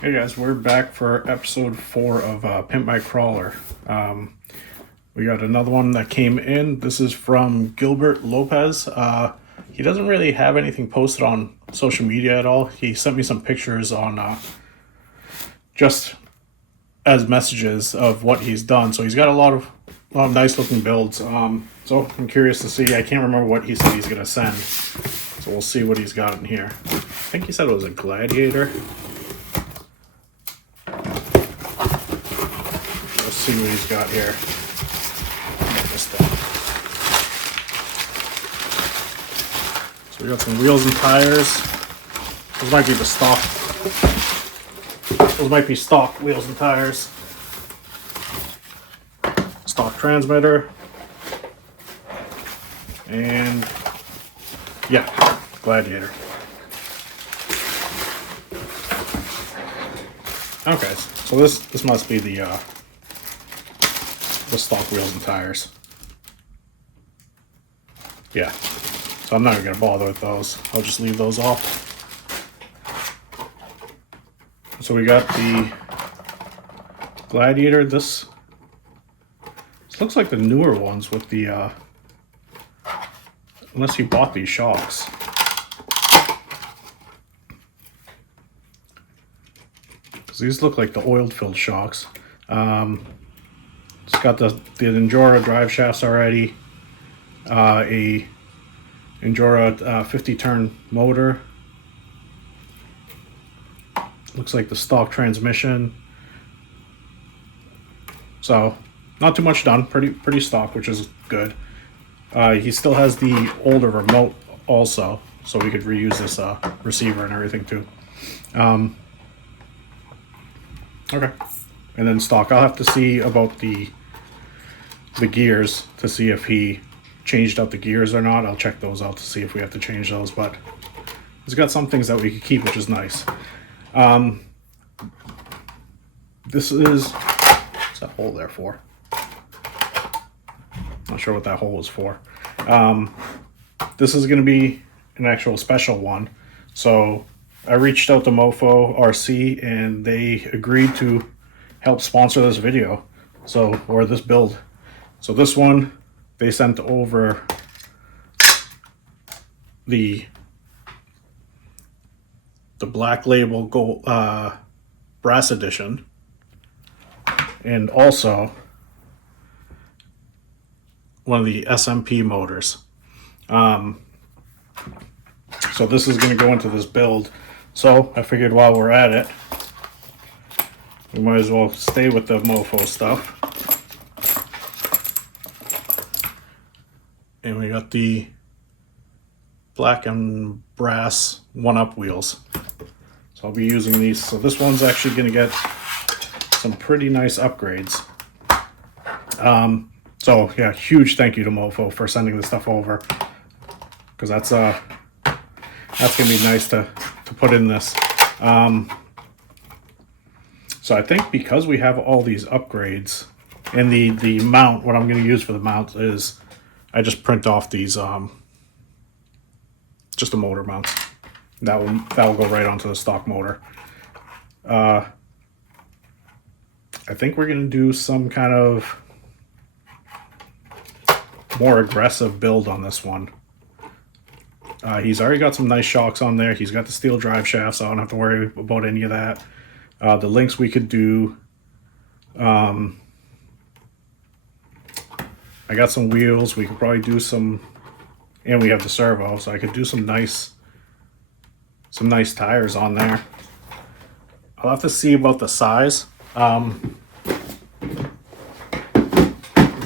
Hey guys, we're back for episode 4 of Pimp My Crawler. We got another one that came in. This is from Gilbert Lopez. He doesn't really have anything posted on social media at all. He sent me some pictures on just as messages of what he's done. So he's got a lot of nice looking builds. So I'm curious to see. I can't remember what he said he's gonna send. So we'll see what he's got in here. I think he said it was a Gladiator. See what he's got here. So we got some wheels and tires. Those might be the stock. Those might be stock wheels and tires. Stock transmitter. And yeah, Gladiator. Okay, so this must be the stock wheels and tires. Yeah, so I'm not even gonna bother with those. I'll just leave those off. So we got the Gladiator. This looks like the newer ones with the unless you bought these shocks. So these look like the oil-filled shocks. It's got the Endura drive shafts already, a Endura 50 turn motor. Looks like the stock transmission. So not too much done, pretty stock, which is good. He still has the older remote also, so we could reuse this receiver and everything too. Okay, and then stock. I'll have to see about the gears to see if he changed out the gears or not. I'll check those out to see if we have to change those, but he's got some things that we could keep, which is nice. This is, what's that hole there for? Not sure what that hole is for. This is going to be an actual special one. So I reached out to Mofo RC and they agreed to help sponsor this video, or this build. So this one, they sent over the Black Label Gold Brass Edition, and also one of the SMP motors. So this is going to go into this build. So I figured while we're at it, we might as well stay with the Mofo stuff. And we got the black and brass 1-up wheels. So I'll be using these. So this one's actually going to get some pretty nice upgrades. So yeah, huge thank you to Mofo for sending this stuff over, because that's gonna be nice to put in this. So I think because we have all these upgrades, and the mount, what I'm going to use for the mount is I just print off these just the motor mounts. That will go right onto the stock motor. I think we're going to do some kind of more aggressive build on this one. He's already got some nice shocks on there. He's got the steel drive shafts, so I don't have to worry about any of that. The links we could do. I got some wheels. We could probably do some, and we have the servo, so I could do some nice tires on there. I'll have to see about the size. Let's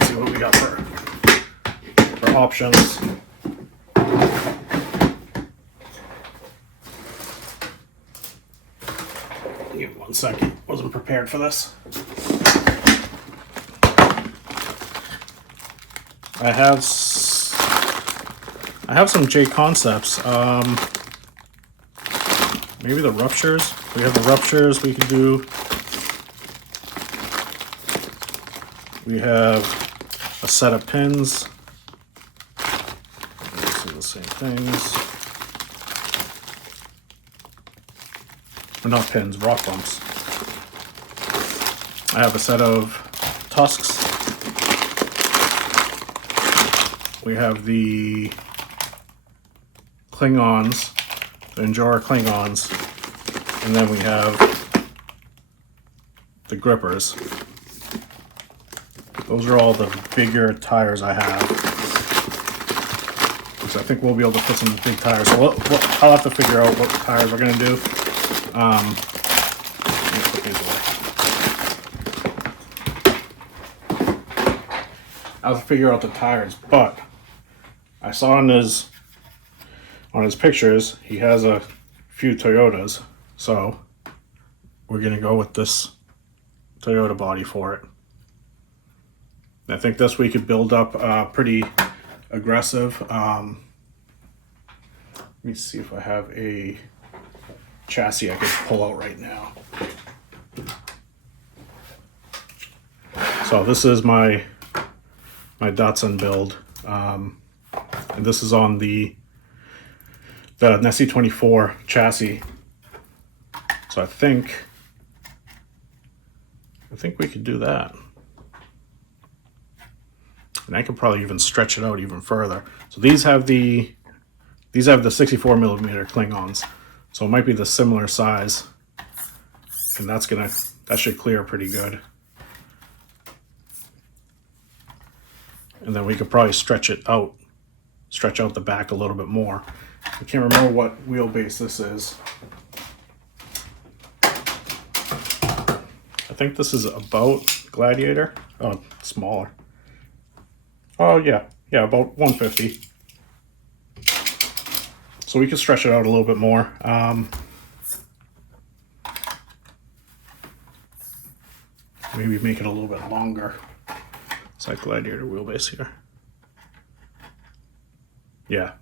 see what we got for options. Give me 1 second. Wasn't prepared for this. I have some J Concepts. Maybe the ruptures. We have the ruptures we can do. We have a set of pins. These are the same things. or not pins, rock bumps. I have a set of tusks. We have the Klingons, the Njora Klingons, and then we have the grippers. Those are all the bigger tires I have. So I think we'll be able to put some big tires. So I'll have to figure out what tires we're going to do. Let me put these away. I'll figure out the tires, but I saw on his pictures he has a few Toyotas, so we're going to go with this Toyota body for it. I think this we could build up pretty aggressive. Let me see if I have a chassis I could pull out right now. So this is my Datsun build, and this is on the Nessie 24 chassis. So I think we could do that. And I could probably even stretch it out even further. So these have the 64 millimeter Klingons. So it might be the similar size. And that should clear pretty good. And then we could probably stretch out the back a little bit more. I can't remember what wheelbase this is. I think this is about Gladiator. Oh, smaller. Oh yeah, about 150. So we can stretch it out a little bit more. Maybe make it a little bit longer. It's like Gladiator wheelbase here. Yeah,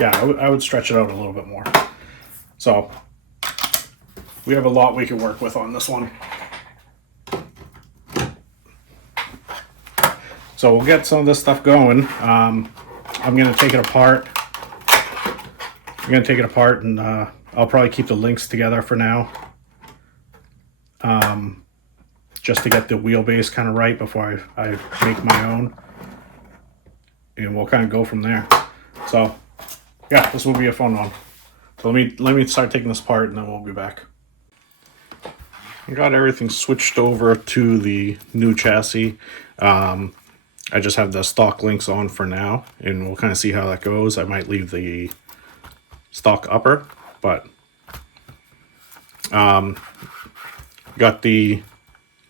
I would stretch it out a little bit more. So we have a lot we can work with on this one. So we'll get some of this stuff going. I'm going to take it apart. And I'll probably keep the links together for now. Just to get the wheelbase kind of right before I make my own. And we'll kind of go from there. So yeah, this will be a fun one. So let me start taking this apart and then we'll be back. I got everything switched over to the new chassis. I just have the stock links on for now, and we'll kind of see how that goes. I might leave the stock upper, but got the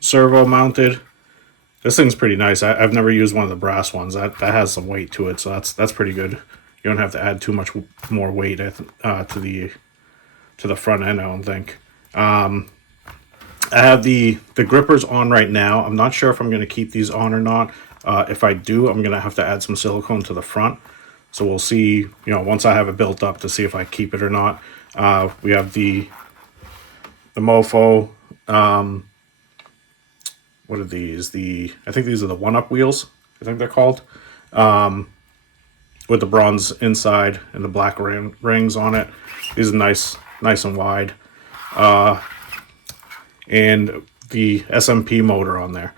servo mounted. This thing's pretty nice. I've never used one of the brass ones. That has some weight to it, so that's pretty good. You don't have to add too much more weight to the front end, I don't think. I have the grippers on right now. I'm not sure if I'm going to keep these on or not. If I do, I'm going to have to add some silicone to the front. So we'll see, once I have it built up to see if I keep it or not. We have the Mofo. What are these? I think these are the one-up wheels. I think they're called. With the bronze inside and the black rings on it. These are nice and wide. And the SMP motor on there.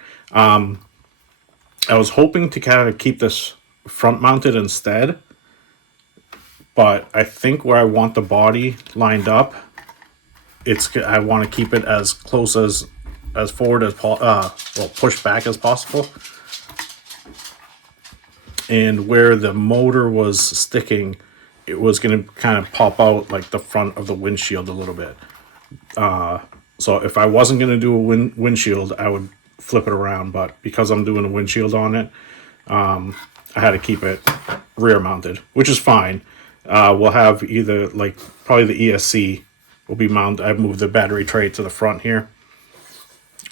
I was hoping to kind of keep this front mounted instead, but I think where I want the body lined up, I want to keep it as close as forward as pushed back as possible. And where the motor was sticking, it was going to kind of pop out like the front of the windshield a little bit. So if I wasn't going to do a windshield, I would flip it around, but because I'm doing a windshield on it, I had to keep it rear mounted, which is fine. We'll have either probably the ESC will be mounted. I've moved the battery tray to the front here,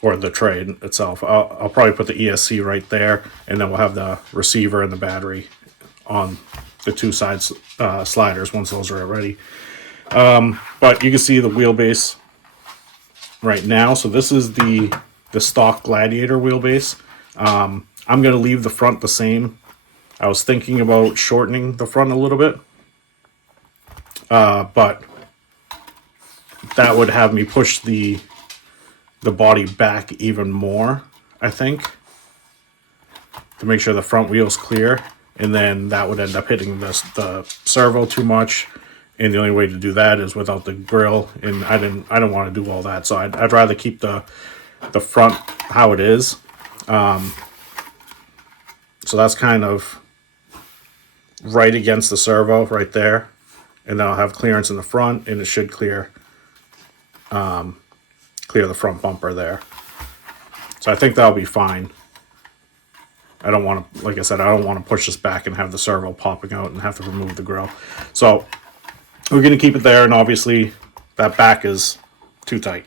or the tray itself. I'll probably put the ESC right there, and then we'll have the receiver and the battery on the two sides sliders once those are ready. But you can see the wheelbase right now. So this is the stock Gladiator wheelbase. I'm going to leave the front the same. I was thinking about shortening the front a little bit, but that would have me push the body back even more, I think, to make sure the front wheel's clear, and then that would end up hitting the servo too much. And the only way to do that is without the grill, and I don't want to do all that, so I'd rather keep the front how it is. So that's kind of right against the servo right there, and then I'll have clearance in the front, and it should clear the front bumper there. So I think that'll be fine. I don't want to, like I said, I don't want to push this back and have the servo popping out and have to remove the grill. So we're going to keep it there, and obviously that back is too tight.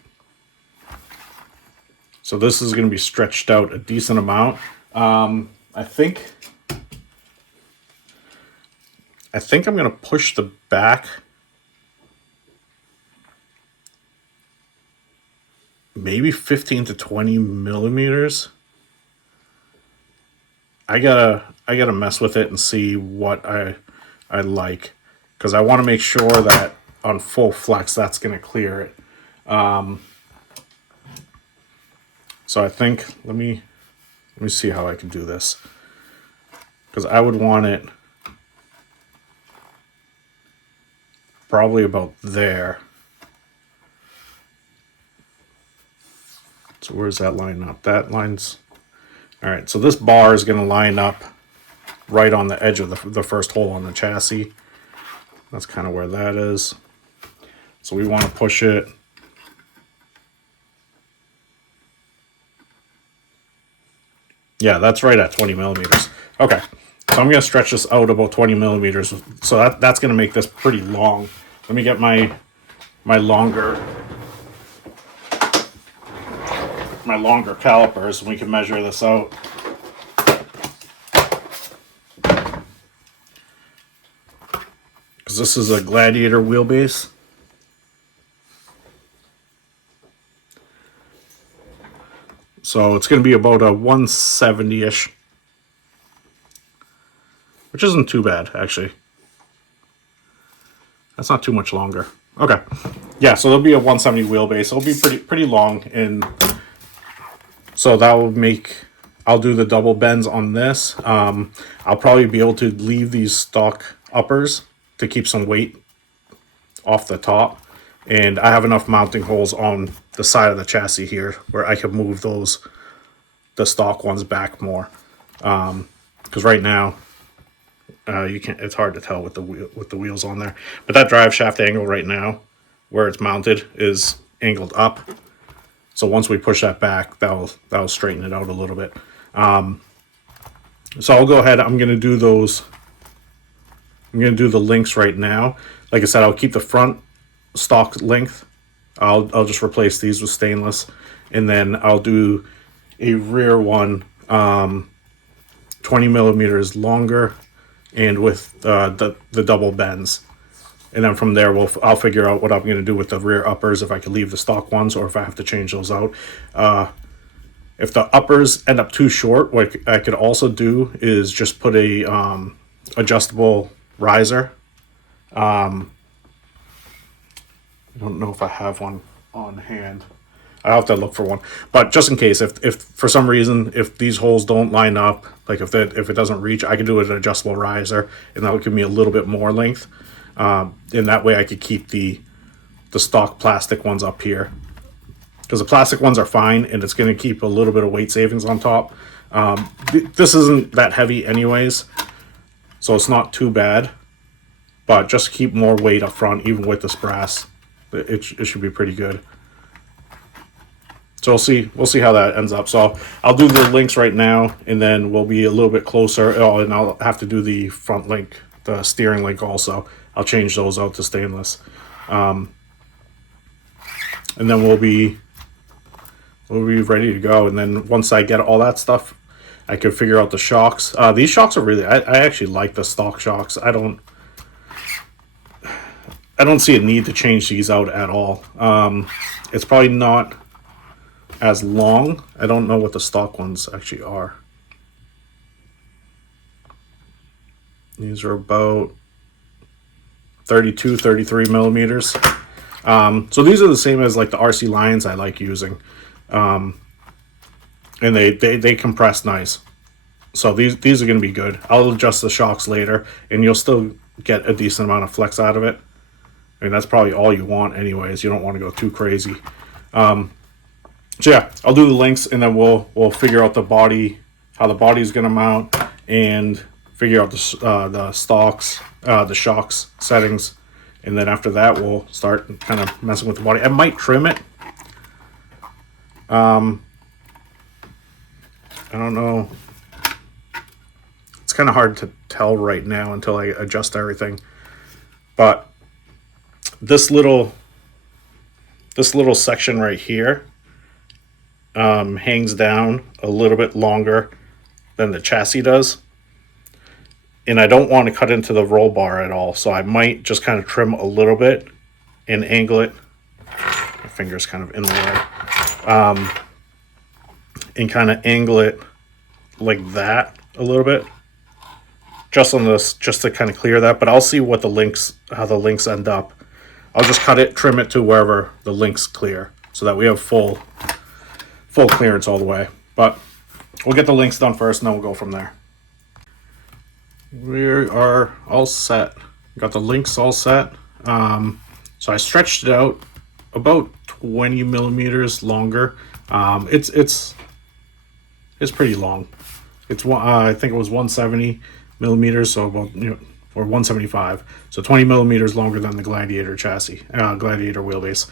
So this is going to be stretched out a decent amount. I think I'm going to push the back maybe 15 to 20 millimeters. I gotta mess with it and see what I like, because I want to make sure that on full flex that's going to clear it. So I think let me see how I can do this, because I would want it probably about there. So where's that line up? That line's all right. So this bar is going to line up right on the edge of the first hole on the chassis. That's kind of where that is. So we want to push it yeah, that's right at 20 millimeters. Okay, so I'm going to stretch this out about 20 millimeters. So that's going to make this pretty long. Let me get my longer calipers, and we can measure this out. Because this is a Gladiator wheelbase. So it's going to be about a 170-ish. Which isn't too bad, actually. That's not too much longer. Okay. Yeah, so there'll be a 170 wheelbase. It'll be pretty long, and so that will make, I'll do the double bends on this. I'll probably be able to leave these stock uppers to keep some weight off the top. And I have enough mounting holes on the side of the chassis here where I can move the stock ones back more. Because right now, you can't. It's hard to tell with the wheels on there. But that drive shaft angle right now, where it's mounted, is angled up. So once we push that back, that'll straighten it out a little bit. So I'll go ahead. I'm going to do those. I'm going to do the links right now. Like I said, I'll keep the front stock length. I'll just replace these with stainless, and then I'll do a rear one 20 millimeters longer and with the double bends. And then from there, I'll figure out what I'm going to do with the rear uppers, if I can leave the stock ones or if I have to change those out. If the uppers end up too short, what I could also do is just put a adjustable riser. I don't know if I have one on hand. I'll have to look for one. But just in case, if for some reason, if these holes don't line up, like if it doesn't reach, I can do an adjustable riser, and that will give me a little bit more length. And that way I could keep the stock plastic ones up here. Because the plastic ones are fine, and it's going to keep a little bit of weight savings on top. This isn't that heavy anyways, so it's not too bad. But just to keep more weight up front, even with this brass, it should be pretty good. So we'll see how that ends up. So I'll do the links right now, and then we'll be a little bit closer. Oh, and I'll have to do the front link, the steering link also. I'll change those out to stainless. And then we'll be ready to go. And then once I get all that stuff, I can figure out the shocks. These shocks are really, I actually like the stock shocks. I don't see a need to change these out at all. It's probably not as long. I don't know what the stock ones actually are. These are about 32, 33 millimeters. So these are the same as like the RC Lions I like using. And they compress nice. So these are going to be good. I'll adjust the shocks later, and you'll still get a decent amount of flex out of it. I mean, that's probably all you want anyways. You don't want to go too crazy. So yeah, I'll do the links, and then we'll figure out the body, how the body's going to mount, and figure out the stocks, the shocks settings. And then after that, we'll start kind of messing with the body. I might trim it. I don't know. It's kind of hard to tell right now until I adjust everything. But this little section right here hangs down a little bit longer than the chassis does. And I don't want to cut into the roll bar at all. So I might just kind of trim a little bit and angle it. My finger's kind of in the way. And kind of angle it like that a little bit. Just on this, just to kind of clear that. But I'll see what how the links end up. I'll just cut it, trim it to wherever the links clear, so that we have full clearance all the way. But we'll get the links done first, and then we'll go from there. We are all set. Got the links all set. So I stretched it out about 20 millimeters longer. It's pretty long. It's I think it was 170 millimeters, so about or 175. So 20 millimeters longer than the Gladiator chassis, Gladiator wheelbase.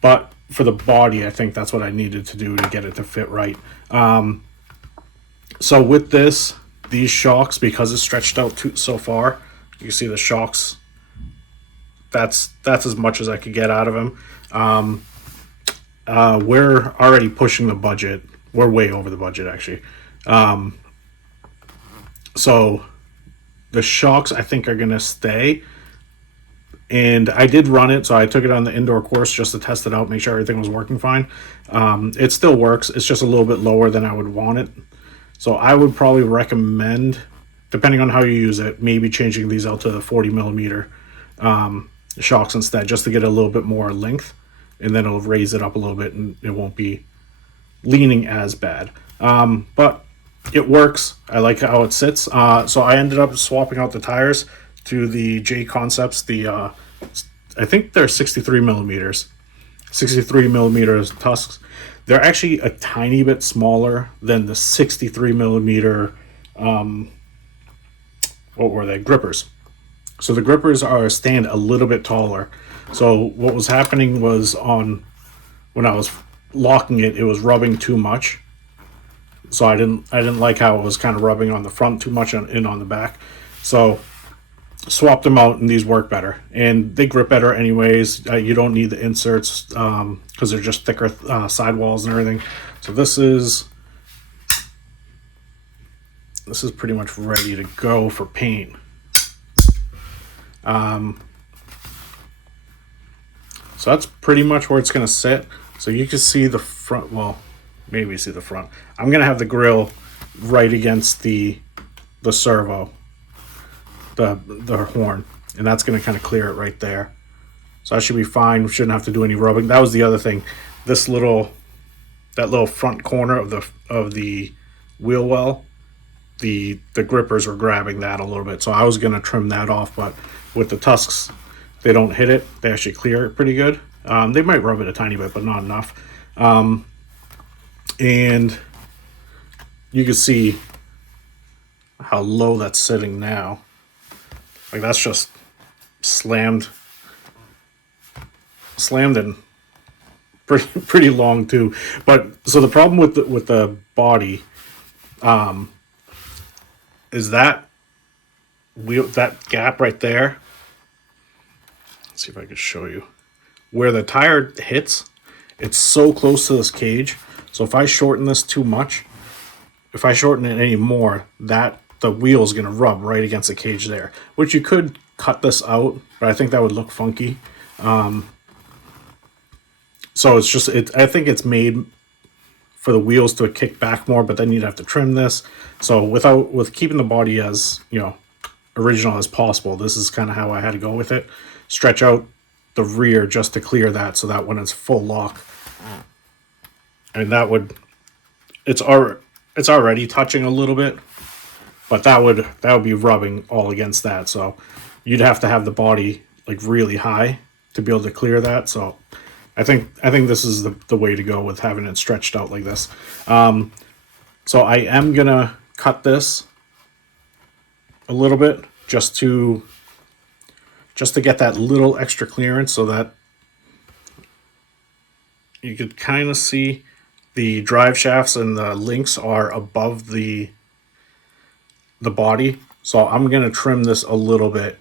But for the body, I think that's what I needed to do to get it to fit right. So with these shocks, because it's stretched out so far, you can see the shocks. That's as much as I could get out of them. We're already pushing the budget. We're way over the budget, actually. So the shocks, I think, are going to stay. And I did run it, so I took it on the indoor course just to test it out, make sure everything was working fine. It still works. It's just a little bit lower than I would want it. So I would probably recommend, depending on how you use it, maybe changing these out to the 40 millimeter shocks instead, just to get a little bit more length. And then it'll raise it up a little bit, and it won't be leaning as bad. But it works. I like how it sits. So I ended up swapping out the tires to the J Concepts. I think they're 63 millimeters. 63 millimeters tusks. They're actually a tiny bit smaller than the 63 millimeter, what were they? Grippers. So the grippers stand a little bit taller. So what was happening was when I was locking it, it was rubbing too much. So I didn't like how it was kind of rubbing on the front too much and on the back. So swapped them out, and these work better, and they grip better anyways. You don't need the inserts because they're just thicker sidewalls and everything. So this is pretty much ready to go for paint. So that's pretty much where it's going to sit. So you can see the front. Well, maybe see the front. I'm going to have the grill right against the servo, the horn, and that's going to kind of clear it right there. So that should be fine. We shouldn't have to do any rubbing. That was the other thing. That little front corner of the wheel well, the grippers were grabbing that a little bit. So I was going to trim that off, but with the tusks, they don't hit it. They actually clear it pretty good. They might rub it a tiny bit, but not enough. And you can see how low that's sitting now. Like, that's just slammed and pretty long too. But so the problem with the body is that gap right there. Let's see if I can show you where the tire hits. It's so close to this cage. So if I shorten this too much, if I shorten it any more, the wheel is going to rub right against the cage there, which you could cut this out, but I think that would look funky. So it's just, I think it's made for the wheels to kick back more, but then you'd have to trim this. So with keeping the body as, original as possible, this is kind of how I had to go with it. Stretch out the rear just to clear that, so that when it's full lock, and that would, it's already touching a little bit, but that would be rubbing all against that. So you'd have to have the body like really high to be able to clear that. So I think this is the way to go with having it stretched out like this. So I am gonna cut this a little bit just to get that little extra clearance, so that you could kind of see the drive shafts and the links are above the body. So I'm going to trim this a little bit,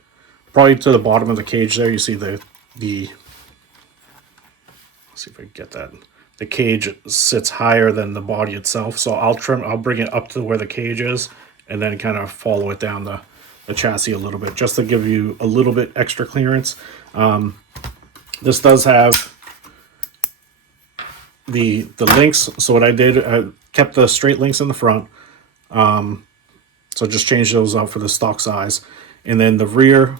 probably to the bottom of the cage there. You see the let's see if I can get that. The cage sits higher than the body itself. So I'll bring it up to where the cage is, and then kind of follow it down the chassis a little bit, just to give you a little bit extra clearance. This does have the links. So what I did, I kept the straight links in the front. So just changed those out for the stock size. And then the rear,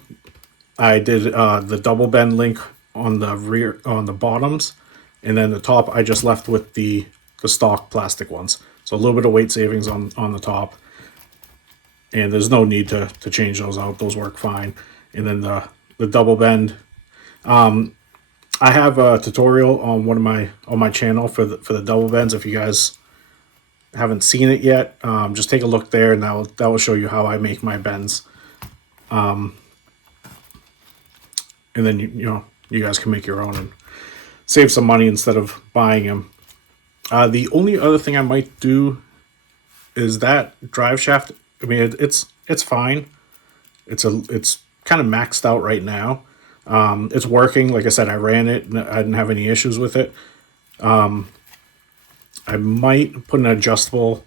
I did the double bend link on the rear, on the bottoms. And then the top, I just left with the stock plastic ones. So a little bit of weight savings on the top. And there's no need to change those out. Those work fine. And then the double bend. I have a tutorial on on my channel for the double bends. If you guys haven't seen it yet, just take a look there, and that will show you how I make my bends. And then you guys can make your own and save some money instead of buying them. The only other thing I might do is that drive shaft. I mean, it's fine. It's kind of maxed out right now. It's working. Like I said, I ran it and I didn't have any issues with it. I might put an adjustable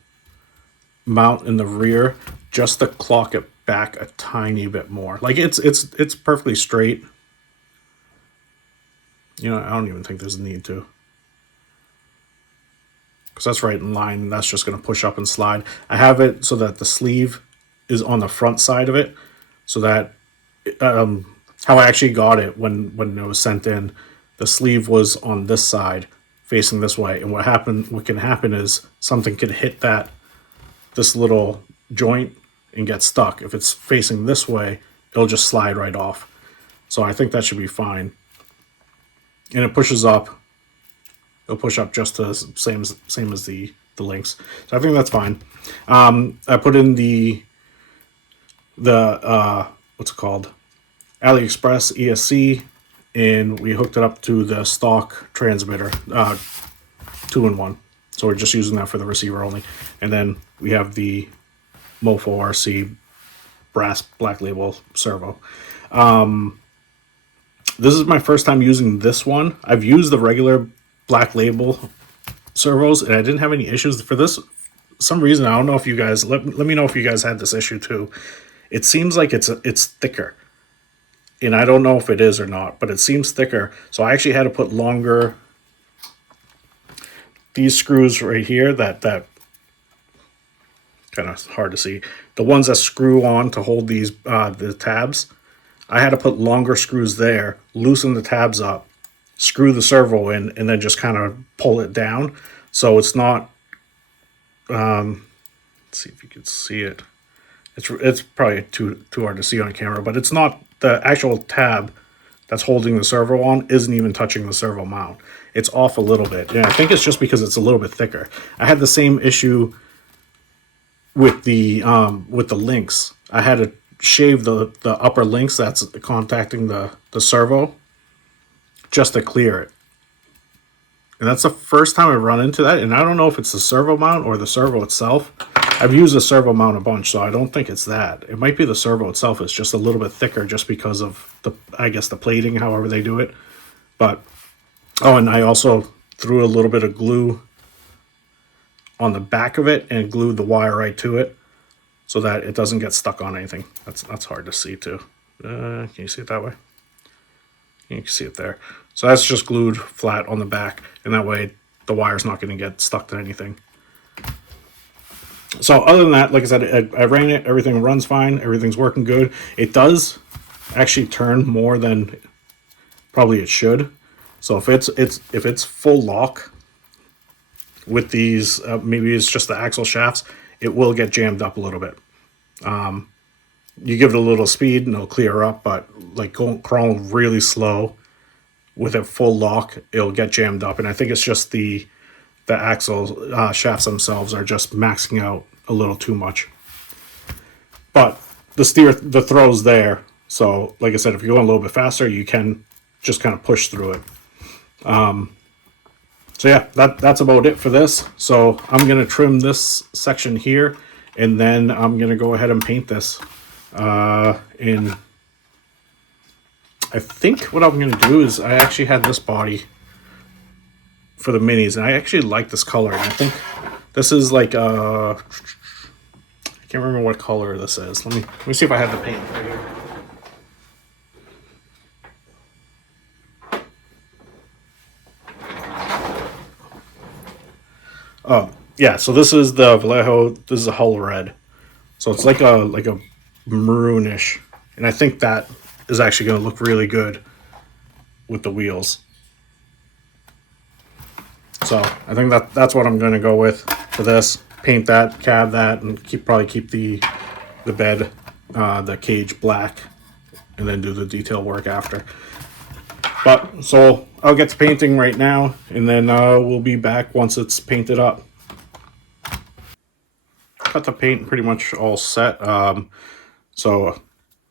mount in the rear just to clock it back a tiny bit more. Like it's perfectly straight. I don't even think there's a need to, because that's right in line, and that's just going to push up and slide. I have it so that the sleeve is on the front side of it, so that how I actually got it when it was sent in, the sleeve was on this side facing this way, and what can happen is something could hit this little joint and get stuck. If it's facing this way, it'll just slide right off. So I think that should be fine. And it pushes up. It'll push up just to same as the links. So I think that's fine. I put in the what's it called? AliExpress ESC, and we hooked it up to the stock transmitter, 2-in-1. So we're just using that for the receiver only. And then we have the Mofo RC brass black label servo. This is my first time using this one. I've used the regular black label servos, and I didn't have any issues. For this, some reason, I don't know if you guys, let me know if you guys had this issue too. It seems like it's thicker. And I don't know if it is or not, but it seems thicker. So I actually had to put longer, these screws right here, that kind of hard to see. The ones that screw on to hold these, the tabs, I had to put longer screws there, loosen the tabs up, screw the servo in, and then just kind of pull it down. So it's not, let's see if you can see it. It's probably too hard to see on camera, but it's not, the actual tab that's holding the servo on isn't even touching the servo mount. It's off a little bit. And I think it's just because it's a little bit thicker. I had the same issue with the links. I had to shave the upper links that's contacting the servo just to clear it. And that's the first time I run into that. And I don't know if it's the servo mount or the servo itself. I've used the servo mount a bunch, so I don't think it's that. It might be the servo itself. It's just a little bit thicker just because of I guess the plating, however they do it. But, oh, and I also threw a little bit of glue on the back of it and glued the wire right to it so that it doesn't get stuck on anything. That's hard to see too. Can you see it that way? You can see it there. So that's just glued flat on the back, and that way the wire's not going to get stuck to anything. So other than that, like I said, I ran it. Everything runs fine. Everything's working good. It does actually turn more than probably it should. So if it's full lock with these, maybe it's just the axle shafts, it will get jammed up a little bit. You give it a little speed and it'll clear up, but like crawling really slow with a full lock, it'll get jammed up. And I think it's just the axle shafts themselves are just maxing out a little too much. But the throw's there. So like I said, if you're going a little bit faster, you can just kind of push through it. So yeah, that's about it for this. So I'm going to trim this section here, and then I'm going to go ahead and paint this. And I think what I'm going to do is, I actually had this body for the minis, and I actually like this color. And I think this is like I can't remember what color this is. Let me see if I have the paint right here. Oh yeah, so this is the Vallejo. This is a hull red, so it's like a maroonish, and I think that is actually going to look really good with the wheels. So I think that's what I'm going to go with for this. Paint that, cab that, and probably keep the bed, the cage black, and then do the detail work after. But so I'll get to painting right now, and then we'll be back once it's painted up. Got the paint pretty much all set. So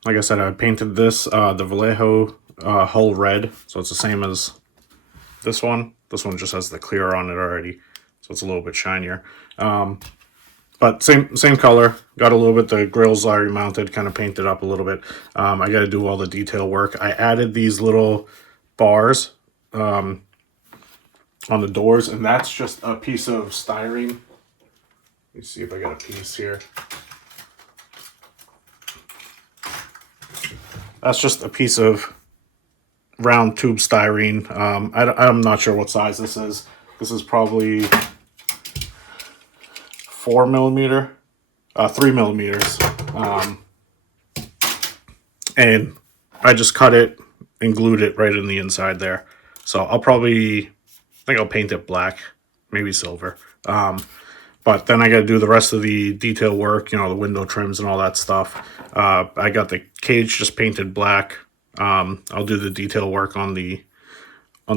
like I said, I painted this the Vallejo hull red, so it's the same as this one. This one just has the clear on it already, so it's a little bit shinier. But same color. Got a little bit, the grills already mounted, kind of painted up a little bit. I got to do all the detail work. I added these little bars on the doors, and that's just a piece of styrene. Let me see if I got a piece here. That's just a piece of round tube styrene. I'm not sure what size this is. This is probably 4 millimeter, 3 millimeters. And I just cut it and glued it right in the inside there. So I think I'll paint it black, maybe silver. But then I got to do the rest of the detail work, the window trims and all that stuff. I got the cage just painted black. I'll do the detail work on the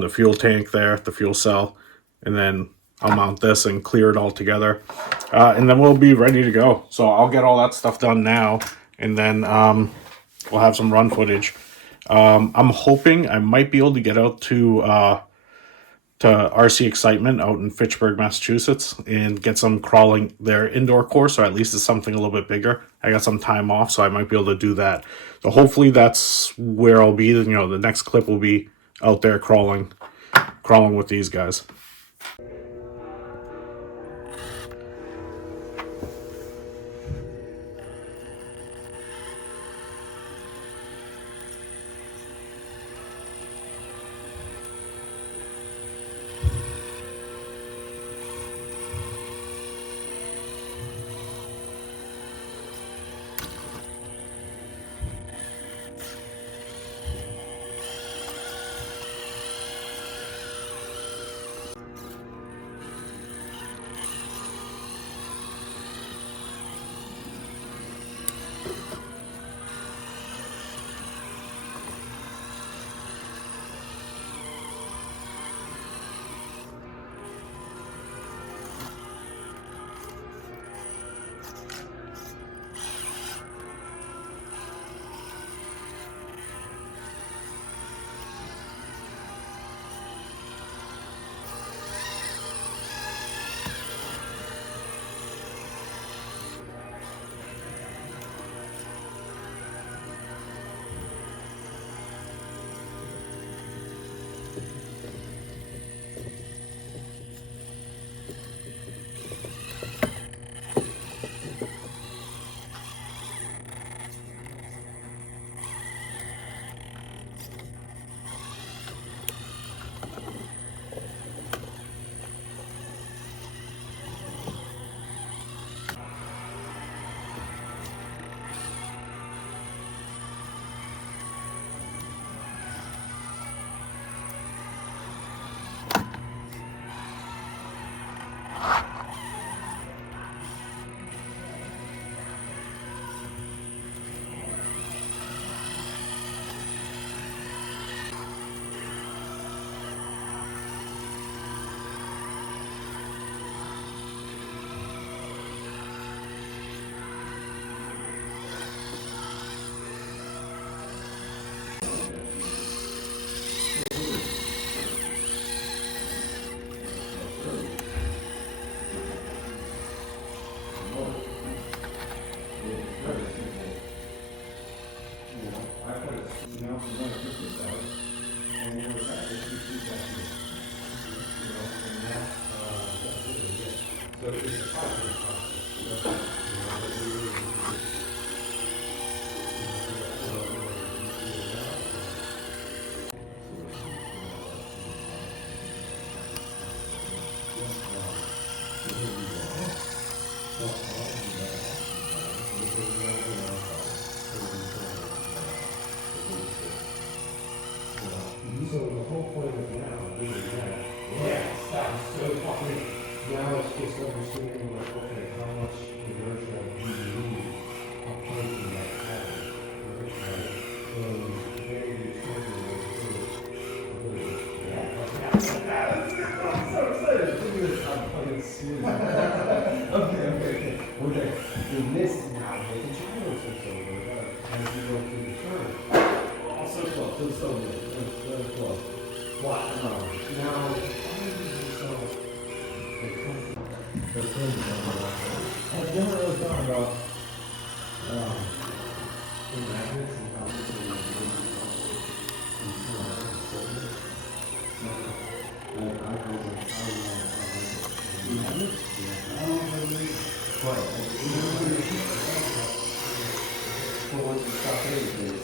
fuel tank there, the fuel cell, and then I'll mount this and clear it all together. And then we'll be ready to go. So I'll get all that stuff done now, and then we'll have some run footage. I'm hoping I might be able to get out to RC Excitement out in Fitchburg, Massachusetts, and get some crawling their indoor course, or at least it's something a little bit bigger. I got some time off, so I might be able to do that. So hopefully that's where I'll be. The next clip will be out there crawling with these guys. So the whole point of now is that, so now it's just understanding like, okay, how much inertia do you need apart from that pattern, right? And then you start to I'm so excited. Look at this. I'm playing serious. Okay. In this now, the child is over as you go through the turn. Oh, so close. So good. So close. What? Now, I've never really thought about the magnets and how much they magnets? Yeah. What? So once you stop anything,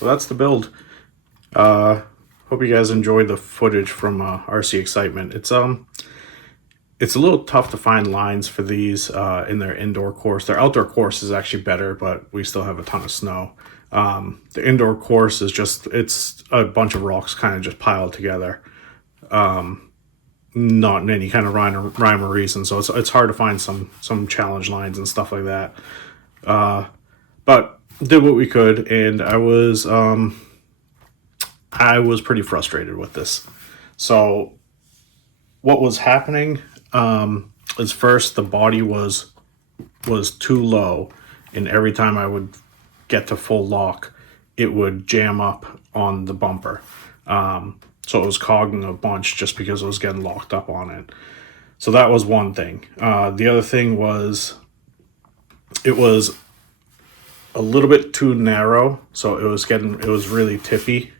So that's the build. Hope you guys enjoyed the footage from RC Excitement. It's a little tough to find lines for these in their indoor course. Their outdoor course is actually better, but we still have a ton of snow. The indoor course is it's a bunch of rocks kind of just piled together. Not in any kind of rhyme or reason, so it's hard to find some challenge lines and stuff like that. But did what we could, and I was pretty frustrated with this. So what was happening is, first, the body was too low, and every time I would get to full lock, it would jam up on the bumper. So it was cogging a bunch just because it was getting locked up on it. So that was one thing. The other thing was, it was a little bit too narrow, so it was really tippy.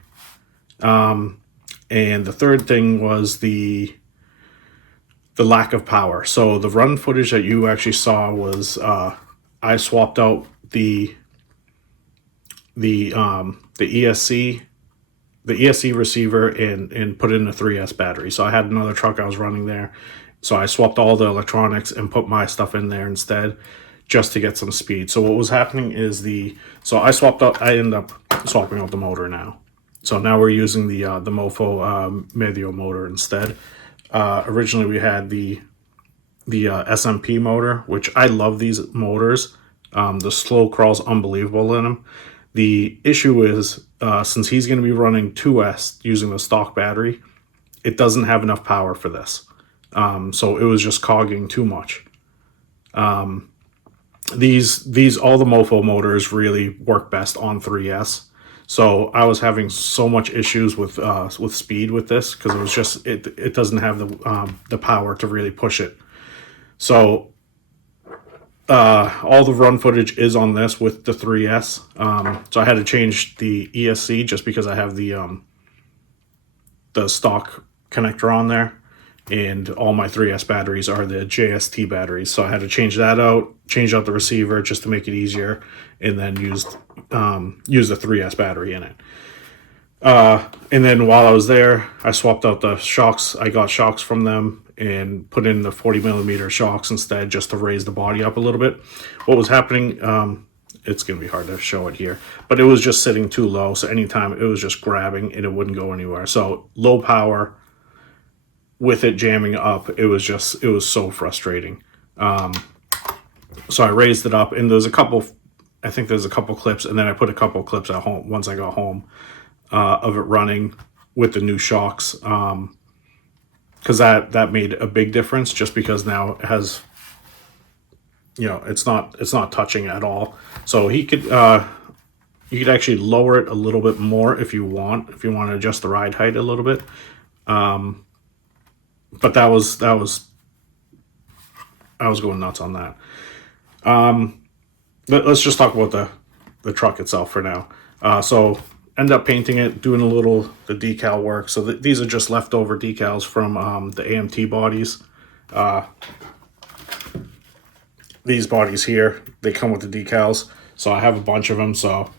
And the third thing was the lack of power. So the run footage that you actually saw was I swapped out the ESC receiver and put in a 3S battery. So I had another truck I was running there, So I swapped all the electronics and put my stuff in there instead, just to get some speed. So what was happening is I ended up swapping out the motor now. So now we're using the Mofo Medio motor instead. Originally we had the SMP motor, which I love these motors. The slow crawl's unbelievable in them. The issue is, since he's going to be running 2S using the stock battery, it doesn't have enough power for this. So it was just cogging too much. These all the Mofo motors really work best on 3S. So I was having so much issues with speed with this, because it was just it doesn't have the power to really push it. So all the run footage is on this with the 3S. So I had to change the ESC just because I have the stock connector on there, and all my 3S batteries are the JST batteries. So I had to change that out, change out the receiver just to make it easier, and then use the 3S battery in it. And then while I was there, I swapped out the shocks. I got shocks from them and put in the 40 millimeter shocks instead, just to raise the body up a little bit. What was happening, it's going to be hard to show it here, but it was just sitting too low. So anytime it was just grabbing and it wouldn't go anywhere. So low power with it jamming up, it was so frustrating. So I raised it up, and I think there's a couple clips, and then I put a couple clips at home once I got home of it running with the new shocks. Because that made a big difference, just because now it has, it's not touching at all. So you could actually lower it a little bit more if you want to adjust the ride height a little bit. But I was going nuts on that. Let's just talk about the truck itself for now. So end up painting it, doing the decal work. So these are just leftover decals from the AMT bodies. These bodies here, they come with the decals. So I have a bunch of them. So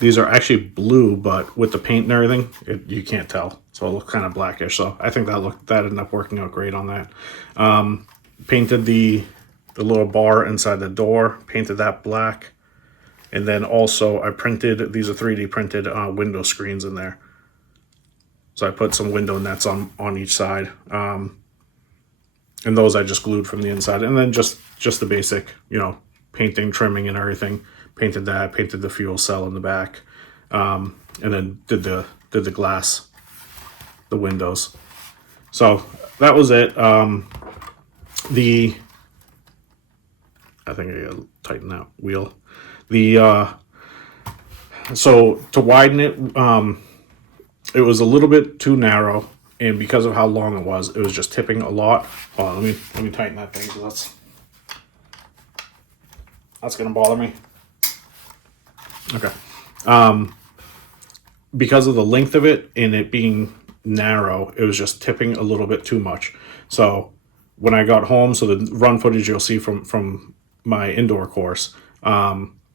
these are actually blue, but with the paint and everything, you can't tell. So it looks kind of blackish. So I think that ended up working out great on that. Painted the little bar inside the door, painted that black. And then also I printed, these are 3D printed window screens in there. So I put some window nets on each side. And those I just glued from the inside. And then just the basic, painting, trimming and everything. Painted the fuel cell in the back. And then did the glass, the windows. So that was it. I think I gotta tighten that wheel. So to widen it, it was a little bit too narrow, and because of how long it was just tipping a lot. Hold on, let me tighten that thing, because that's gonna bother me. Okay. Because of the length of it and it being narrow, it was just tipping a little bit too much. So when I got home, so the run footage you'll see from my indoor course,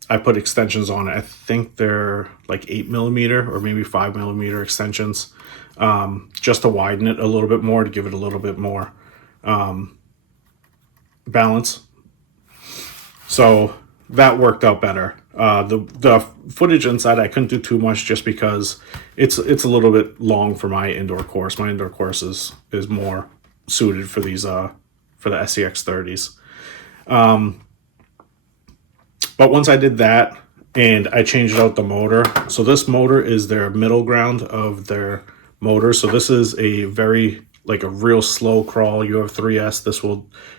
I put extensions on it. I think they're like 8 millimeter or maybe 5 millimeter extensions, just to widen it a little bit more, to give it a little bit more balance. So that worked out better. The footage inside, I couldn't do too much, just because it's a little bit long for my indoor course. My indoor course is more suited for these for the SCX 30s. But once I did that and I changed out the motor, so this motor is their middle ground of their motor. So this is a real slow crawl. You have 3S. This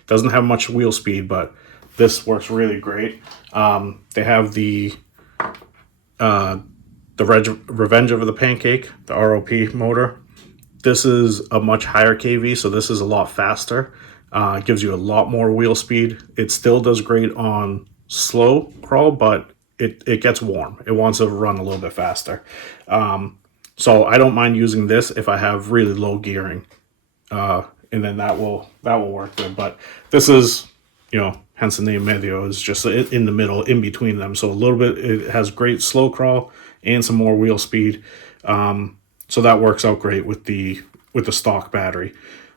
doesn't have much wheel speed, but this works really great. They have the Revenge of the Pancake, the ROP motor. This is a much higher KV, so this is a lot faster. It gives you a lot more wheel speed. It still does great on slow crawl, but it gets warm. It wants to run a little bit faster. So I don't mind using this if I have really low gearing. And then that will work good. But this is, hence the name Medio, is just in the middle, in between them. So a little bit, it has great slow crawl and some more wheel speed. So that works out great with the stock battery.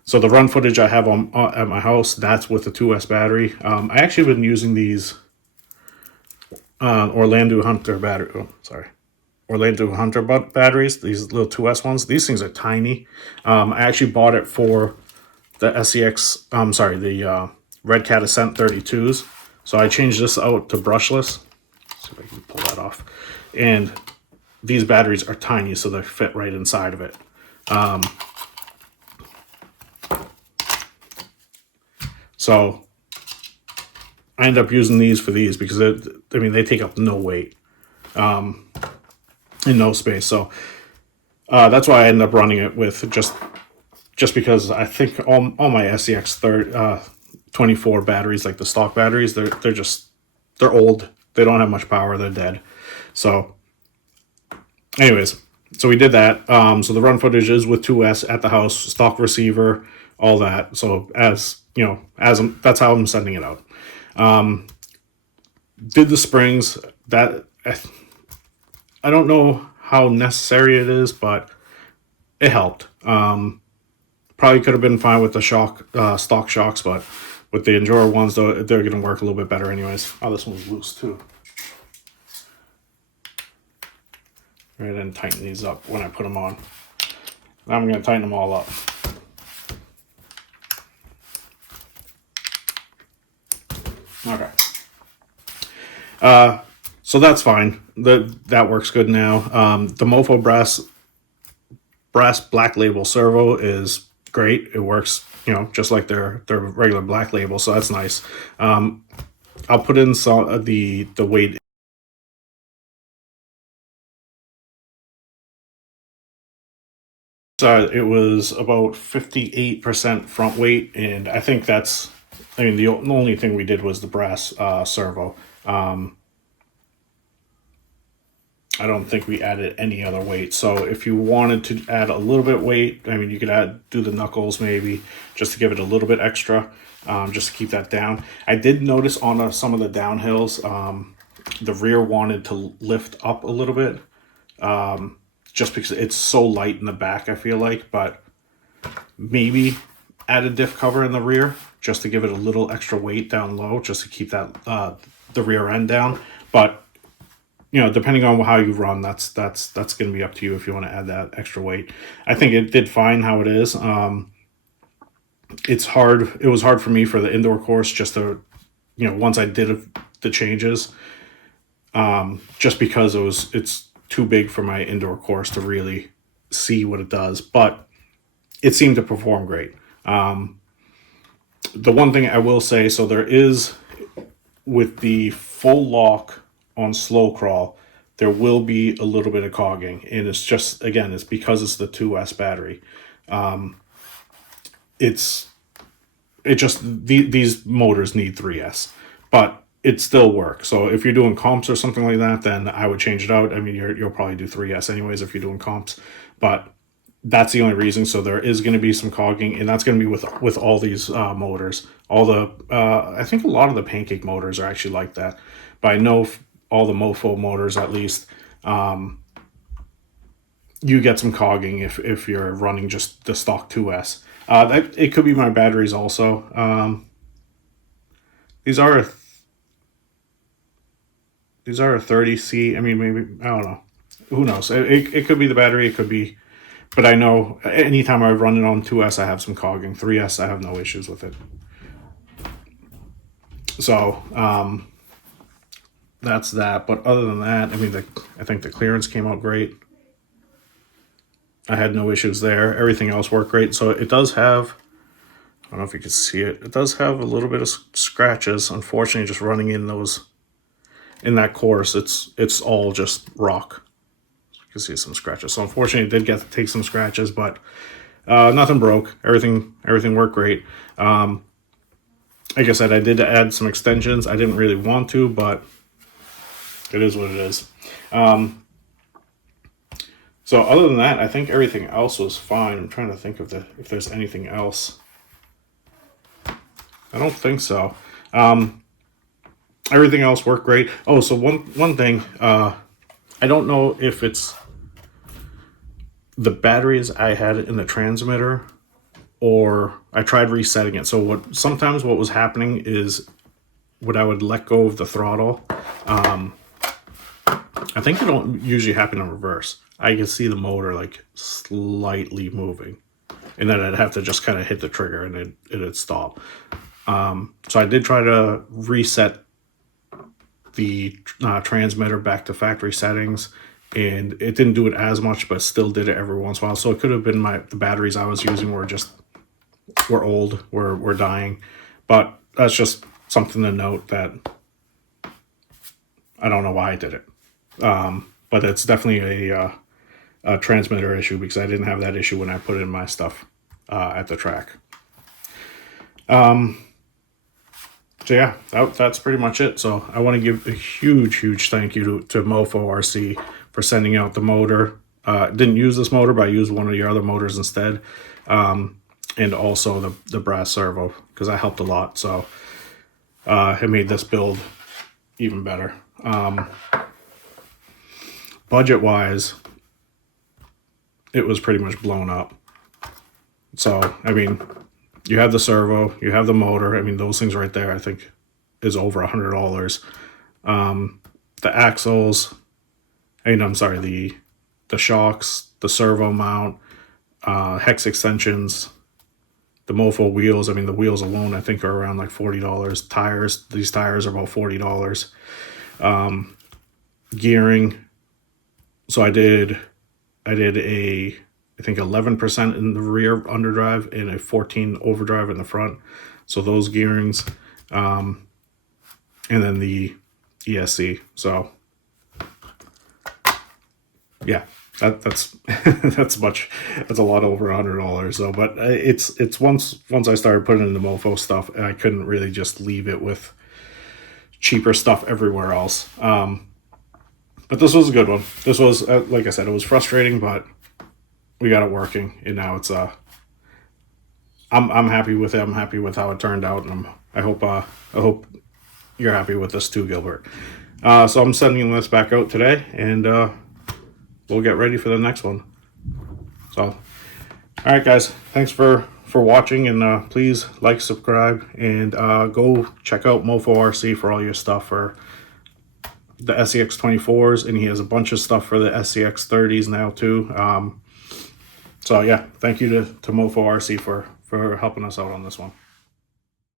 So the run footage I have on at my house, that's with the 2S battery. I actually been using these Orlando Hunter battery. Oh, sorry. Orlando Hunter batteries, these little 2S ones. These things are tiny. I actually bought it for the SEX, the Red Cat Ascent 32s. So I changed this out to brushless. Let's see if I can pull that off. And these batteries are tiny, so they fit right inside of it. So I end up using these for these because they take up no weight in no space. So that's why I end up running it with just because I think all my SEX 24 batteries, like the stock batteries, they're old. They don't have much power. They're dead. So anyways, so we did that. So the run footage is with 2S at the house, stock receiver, all that. So as you know, that's how I'm sending it out. Did the springs that I don't know how necessary it is, but it helped. Probably could have been fine with the stock shocks, but with the Enduro ones, though, they're going to work a little bit better anyways. Oh, this one's loose too. Right, and tighten these up when I put them on. Now I'm going to tighten them all up. Okay. So that's fine. That works good now. The Mofo brass black label servo is great. It works, just like their regular black label, so that's nice. I'll put in some of the weight. It was about 58% front weight, and I think the only thing we did was the brass servo. I don't think we added any other weight. So if you wanted to add a little bit weight, you could do the knuckles maybe, just to give it a little bit extra, just to keep that down. I did notice on some of the downhills, the rear wanted to lift up a little bit, just because it's so light in the back, I feel like. But maybe add a diff cover in the rear, just to give it a little extra weight down low, just to keep that the rear end down. But depending on how you run, that's going to be up to you if you want to add that extra weight. I think it did fine how it is. It's hard. It was hard for me for the indoor course just to, once I did the changes, just because it's too big for my indoor course to really see what it does. But it seemed to perform great. The one thing I will say, so there is, with the full lock on slow crawl, there will be a little bit of cogging, and it's just, again, it's because it's the 2S battery. These motors need 3S, but it still works. So if you're doing comps or something like that, then I would change it out. You'll probably do 3S anyways if you're doing comps, but that's the only reason. So there is going to be some cogging, and that's going to be with all these motors. I think a lot of the Pancake motors are actually like that, but I know all the Mofo motors, at least, you get some cogging if you're running just the stock 2S. It could be my batteries also. These are a 30C. Maybe, I don't know. Who knows? It could be the battery. It could be, but I know anytime I run it on 2S, I have some cogging. 3S, I have no issues with it. So that's that. But other than that, I think the clearance came out great. I had no issues there. Everything else worked great. So it does have, I don't know if you can see it, it does have a little bit of scratches. Unfortunately, just running in that course, it's all just rock. You can see some scratches. So unfortunately, it did get to take some scratches, but nothing broke. Everything worked great. Like I said, I did add some extensions. I didn't really want to, but it is what it is. So other than that, I think everything else was fine. I'm trying to think if there's anything else. I don't think so. Everything else worked great. Oh, so one thing, I don't know if it's the batteries I had in the transmitter or I tried resetting it. So what was happening is when I would let go of the throttle, I think it don't usually happen in reverse. I can see the motor like slightly moving, and then I'd have to just kind of hit the trigger and it'd stop. So I did try to reset the transmitter back to factory settings, and it didn't do it as much, but still did it every once in a while. So it could have been the batteries I was using were old, were dying. But that's just something to note that I don't know why I did it. But it's definitely a transmitter issue, because I didn't have that issue when I put in my stuff at the track. So yeah, that's pretty much it. So I want to give a huge thank you to Mofo RC for sending out the motor. Didn't use this motor, but I used one of your other motors instead. And also the brass servo, because that helped a lot. So it made this build even better. Budget wise, it was pretty much blown up. So I mean, you have the servo, you have the motor. I mean, those things right there, I think, is over $100. The axles, I'm sorry, the shocks, the servo mount, hex extensions, the Mofo wheels. I mean, the wheels alone, I think, are around like $40. Tires, these tires are about $40. Gearing. So I did I think 11% in the rear underdrive and a 14 overdrive in the front. So those gearings, and then the ESC. So yeah, that's that's a lot over $100. So, but it's once I started putting in the Mofo stuff, I couldn't really just leave it with cheaper stuff everywhere else. But this was a good one. This was, like I said, it was frustrating, but we got it working, and now it's I'm happy with it. I'm happy with how it turned out, and I hope you're happy with this too, Gilbert. So I'm sending this back out today, and we'll get ready for the next one. So, all right, guys, thanks for watching, and please like, subscribe, and go check out Mofo RC for all your stuff for the SCX 24s, and he has a bunch of stuff for the SCX 30s now too. So yeah, thank you to Mofo RC for helping us out on this one.